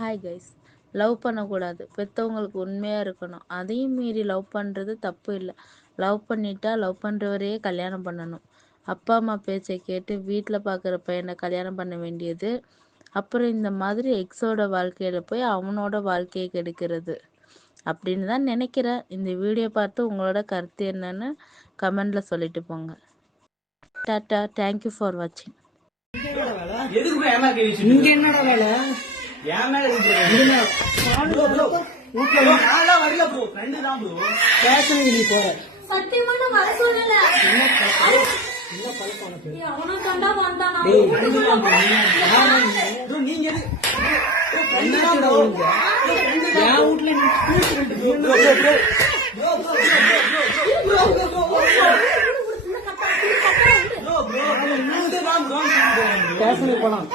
Hi guys, love பண்ணக்கூடாது, பெற்றவங்களுக்கு உண்மையாக இருக்கணும். அதையும் மீறி லவ் பண்ணுறது தப்பு இல்லை. லவ் பண்ணிட்டா லவ் பண்ணுறவரையே கல்யாணம் பண்ணணும். அப்பா அம்மா பேச்சை கேட்டு வீட்டில் பார்க்குற பையனை கல்யாணம் பண்ண வேண்டியது. அப்புறம் இந்த மாதிரி எக்ஸோட வாழ்க்கையில் போய் அவனோட வாழ்க்கையை கெடுக்கிறது அப்படின்னு தான் நினைக்கிறேன். இந்த வீடியோ பார்த்து உங்களோட கருத்து என்னன்னு கமெண்டில் சொல்லிட்டு போங்க. டாட்டா, தேங்க்யூ ஃபார் வாட்சிங். இங்க என்னடா வேலை? போலாம்